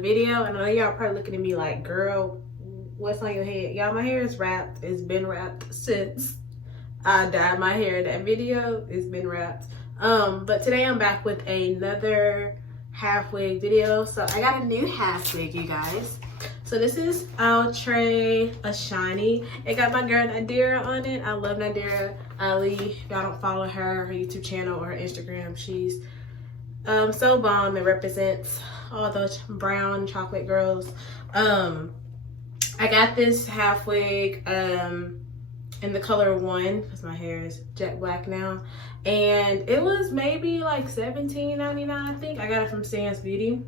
video, and I know y'all probably looking at me like, girl, what's on your head? Y'all, my hair is wrapped. It's been wrapped since I dyed my hair in that video. It's been wrapped. But today I'm back with another half wig video. So I got a new half wig, you guys. So this is OUTRE Ashani. It got my girl Nadira on it. I love Nadira Ali. If y'all don't follow her YouTube channel or her Instagram, she's so bomb. It represents all those brown chocolate girls. I got this half wig in the color 1 because my hair is jet black now, and it was maybe like $17.99. I think I got it from Sam's Beauty.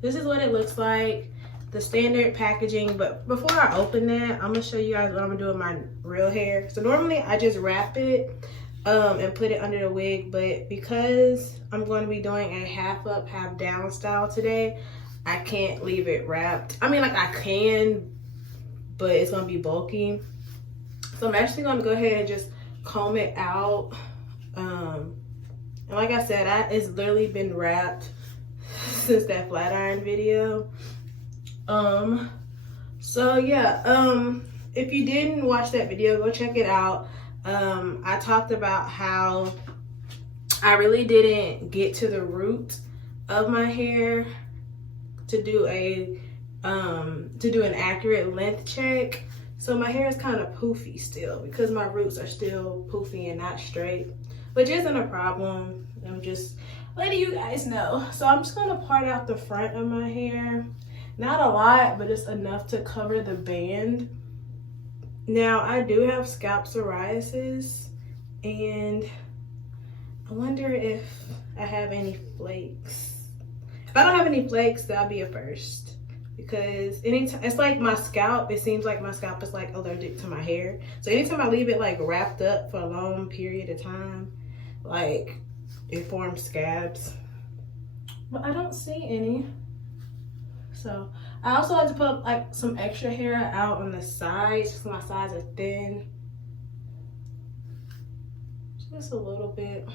This is what it looks like, the standard packaging. But before I open that, I'm gonna show you guys what I'm gonna do with my real hair. So normally I just wrap it and put it under the wig, but because I'm going to be doing a half up half down style today, I can't leave it wrapped. I mean, like, I can, but it's gonna be bulky. So I'm actually gonna go ahead and just comb it out. And like I said, it's literally been wrapped since that flat iron video. So yeah, if you didn't watch that video, go check it out. I talked about how I really didn't get to the root of my hair to do an accurate length check. So my hair is kind of poofy still because my roots are still poofy and not straight, which isn't a problem. I'm just letting you guys know. So I'm just gonna part out the front of my hair. Not a lot, but it's enough to cover the band. Now, I do have scalp psoriasis, and I wonder if I have any flakes. If I don't have any flakes, that'll be a first. Because anytime, it's like my scalp, it seems like my scalp is like allergic to my hair. So anytime I leave it like wrapped up for a long period of time, like it forms scabs. But I don't see any. So I also had to put like some extra hair out on the sides because my sides are thin. Just a little bit.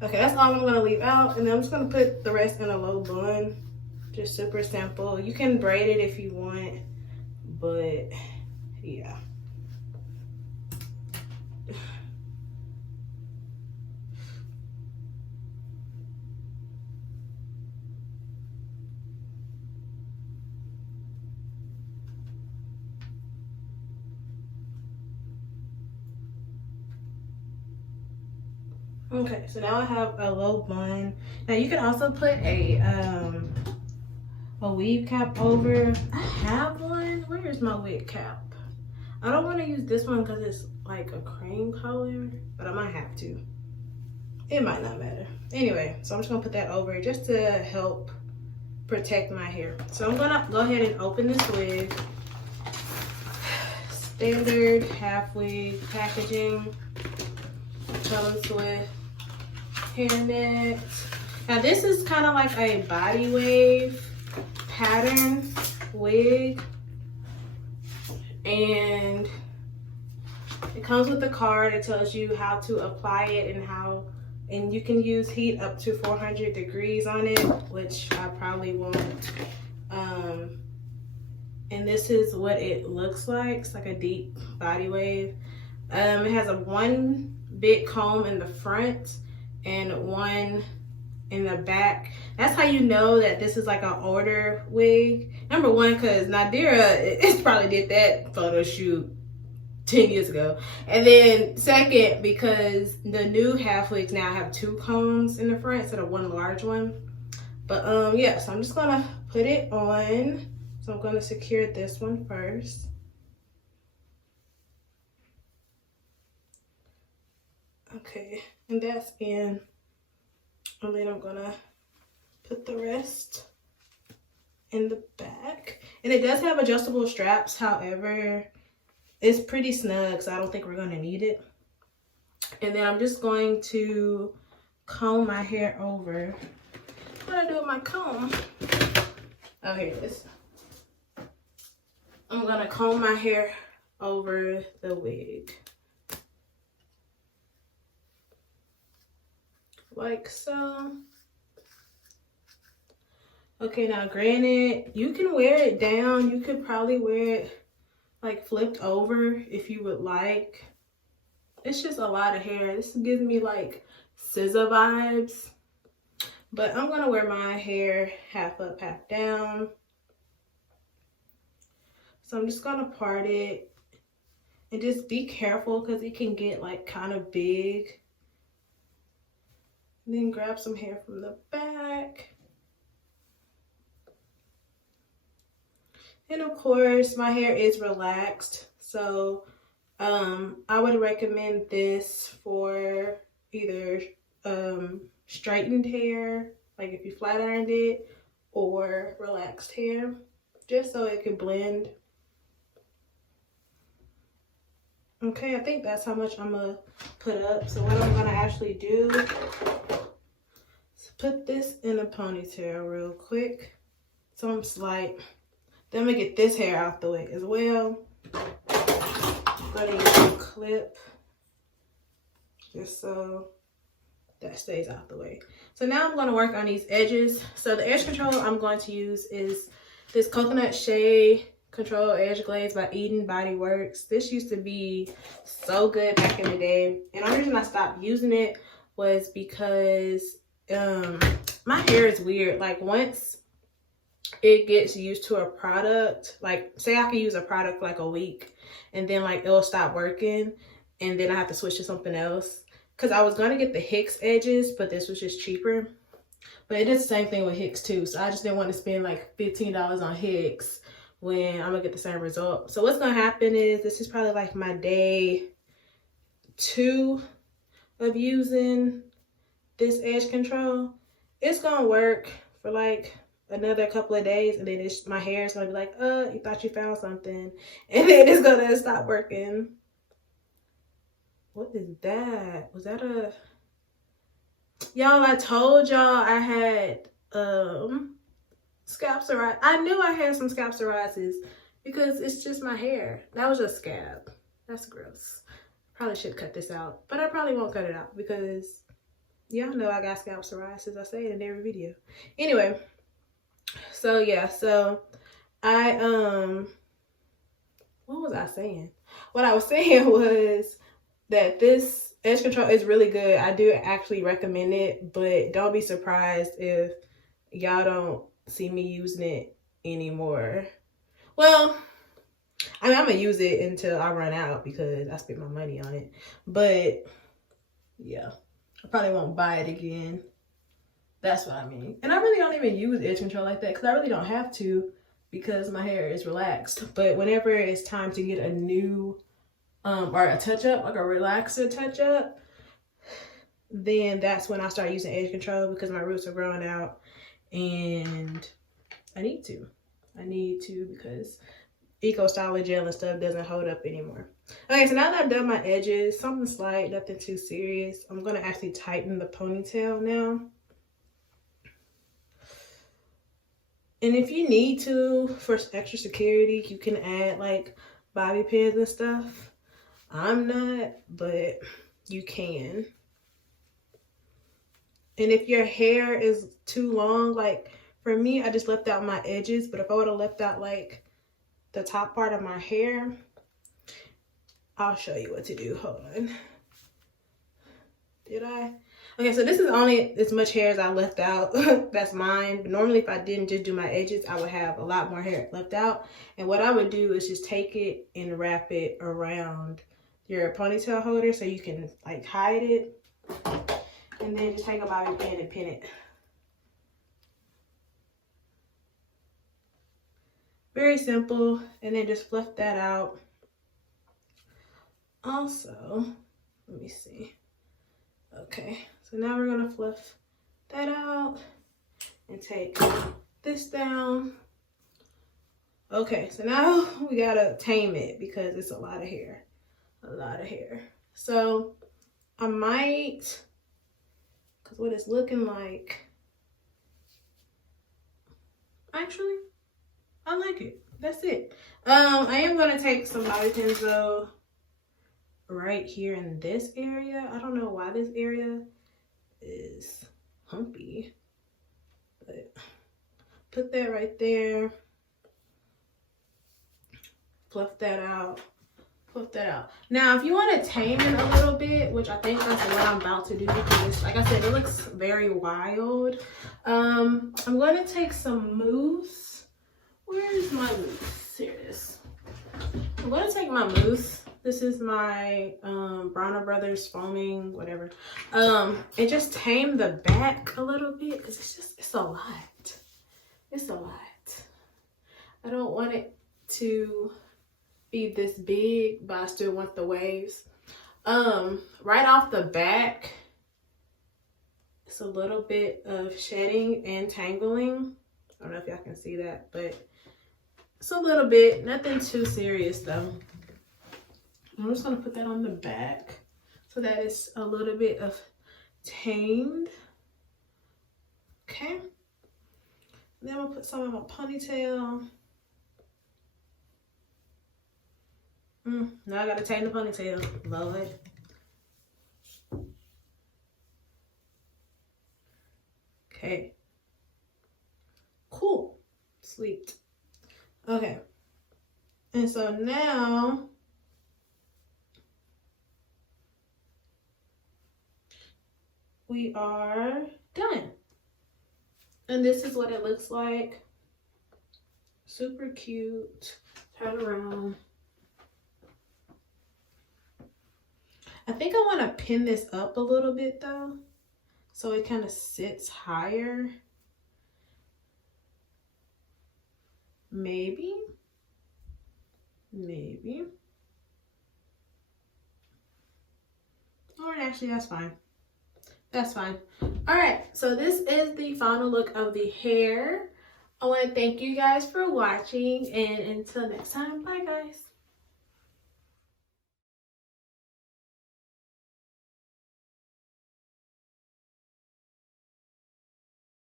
Okay, that's all I'm gonna leave out, and then I'm just gonna put the rest in a low bun. Just super simple. You can braid it if you want, but yeah. Okay, so now I have a low bun. Now you can also put a weave cap over. I have one. Where is my wig cap? I don't want to use this one because it's like a cream color, but I might have to. It might not matter. Anyway, so I'm just gonna put that over just to help protect my hair. So I'm gonna go ahead and open this wig. Standard half wig packaging. Comes with hairnet. Now this is kind of like a body wave pattern wig, and it comes with a card. It tells you how to apply it and you can use heat up to 400 degrees on it, which I probably won't. And this is what it looks like. It's like a deep body wave. It has a 1 big comb in the front and 1 in the back. That's how you know that this is like an older wig. Number 1, because Nadira probably did that photo shoot 10 years ago. And then 2nd, because the new half wigs now have 2 combs in the front instead of 1 large one. But yeah, so I'm just gonna put it on. So I'm gonna secure this one first. Okay, and that's in. And then I'm gonna put the rest in the back. And it does have adjustable straps, however, it's pretty snug, so I don't think we're gonna need it. And then I'm just going to comb my hair over. What do I do with my comb? Oh, here it is. I'm gonna comb my hair over the wig. Like so. Okay, now granted, you can wear it down. You could probably wear it like flipped over if you would like. It's just a lot of hair. This gives me like scissor vibes. But I'm gonna wear my hair half up, half down. So I'm just gonna part it. And just be careful because it can get like kind of big. And then grab some hair from the back. And of course, my hair is relaxed. So I would recommend this for either straightened hair, like if you flat ironed it, or relaxed hair, just so it can blend. Okay, I think that's how much I'm gonna put up. So what I'm gonna actually do is put this in a ponytail real quick. So I'm just like, then I'm gonna get this hair out the way as well. I'm gonna use a clip just so that stays out the way. So now I'm gonna work on these edges. So the edge control I'm going to use is this Coconut Shea Control Edge Glaze by Eden Body Works. This used to be so good back in the day, and the reason I stopped using it was because my hair is weird. Like once it gets used to a product, like say I can use a product for like a week and then like it'll stop working and then I have to switch to something else, because I was going to get the Hicks edges, but this was just cheaper. But it is the same thing with Hicks too, so I just didn't want to spend like $15 on Hicks when I'm gonna get the same result. So what's gonna happen is, this is probably like my day 2 of using this edge control. It's gonna work for like another couple of days, and then my hair is gonna be like, you thought you found something, and then it's gonna stop working. What is that? Was that a... Y'all, I told y'all I had scalp psoriasis. I knew I had some scalp psoriasis because it's just my hair. That was just scab. That's gross. Probably should cut this out, but I probably won't cut it out because y'all know I got scalp psoriasis. I say it in every video. Anyway, so yeah, so I what was I saying? What I was saying was that this edge control is really good. I do actually recommend it, but don't be surprised if y'all don't see me using it anymore. Well, I mean, I'm gonna use it until I run out because I spent my money on it. But yeah, I probably won't buy it again. That's what I mean. And I really don't even use edge control like that because I really don't have to, because my hair is relaxed. But whenever it's time to get a new or a touch-up, like a relaxer touch-up, then that's when I start using edge control, because my roots are growing out and I need to because Eco Styler gel and stuff doesn't hold up anymore. Okay, so now that I've done my edges, something slight, nothing too serious, I'm gonna actually tighten the ponytail now. And if you need to, for extra security, you can add like bobby pins and stuff. I'm not, but you can. And if your hair is too long, like for me, I just left out my edges, but if I would have left out like the top part of my hair, I'll show you what to do. Hold on. Did I? Okay, so this is only as much hair as I left out. That's mine. But normally if I didn't just do my edges, I would have a lot more hair left out. And what I would do is just take it and wrap it around your ponytail holder so you can like hide it. And then just take a bobby pin and pin it. Very simple. And then just fluff that out. Also, let me see. Okay, so now we're gonna fluff that out and take this down. Okay, so now we gotta tame it because it's a lot of hair. So I might, because what it's looking like, actually, I like it. That's it. I am gonna take some bobby pins though, right here in this area. I don't know why this area is humpy, but put that right there. Fluff that out. Fluff that out. Now, if you want to tame it a little bit, which I think that's what I'm about to do, because like I said, it looks very wild. I'm going to take some mousse. Where is my mousse? Here it is. I'm going to take my mousse. This is my Bronner Brothers foaming, whatever. And just tame the back a little bit, because it's a lot. It's a lot. I don't want it to be this big, but I still want the waves. Right off the back, it's a little bit of shedding and tangling. I don't know if y'all can see that, but it's a little bit, nothing too serious though. I'm just gonna put that on the back so that it's a little bit of tamed. Okay. Then I'm gonna put some of my ponytail. Now I gotta tame the ponytail, Lord. Okay. Cool. Sweet. Okay. And so now we are done. And this is what it looks like. Super cute. Turn around. I think I want to pin this up a little bit though, so it kind of sits higher. Maybe. Or actually, that's fine. That's fine. All right, so this is the final look of the hair. I want to thank you guys for watching, and until next time, bye guys.